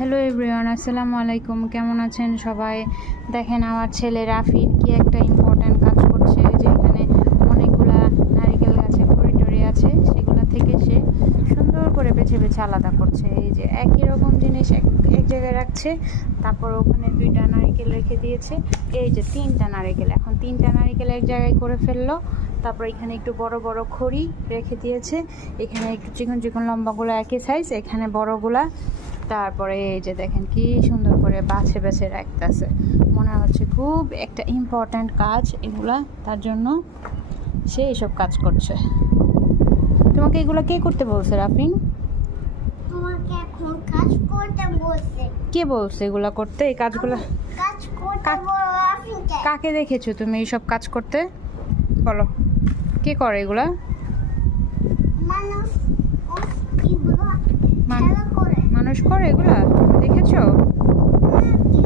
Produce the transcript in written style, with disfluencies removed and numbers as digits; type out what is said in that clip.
Hello everyone, আসসালামু আলাইকুম। কেমন আছেন সবাই? দেখেন আমার ছেলে রাফিন কি একটা ইম্পর্ট্যান্ট কাজ করছে, যে এখানে অনেকগুলা নারিকেল গাছে খড়ি টড়ি আছে, সেগুলো থেকে সে সুন্দর করে বেছে বেছে আলাদা করছে। এই যে একই রকম জিনিস এক জায়গায় রাখছে, তারপর ওখানে 2টা নারিকেল রেখে দিয়েছে। এই যে 3টা নারিকেল, এখন 3টা নারিকেল এক জায়গায় করে ফেললো। তারপর এখানে একটু বড় বড় খড়ি রেখে দিয়েছে, এখানে একটু চিকন চিকন লম্বাগুলো একই সাইজ, এখানে বড়গুলা। তারপরে এই যে দেখেন কি সুন্দর করে বাছে বেছে রাখতেছে, মনে হচ্ছে খুব একটা ইম্পর্ট্যান্ট কাজ এগুলা, তার জন্য সে এইসব কাজ করছে। তোমাকে এগুলা কে করতে বলছে রাফিন? তোমাকে এখন কাজ করতে বলছে। কে বলছে এগুলা করতে? এই কাজগুলা কাজ করতে বলো আফিনকে। কাকে দেখেছো তুমি এইসব কাজ করতে? বলো, কে করে এগুলা? মানুষ এগুলো মান- খেলা করে। মানুষ করে এগুলা? তুমি দেখেছো? কি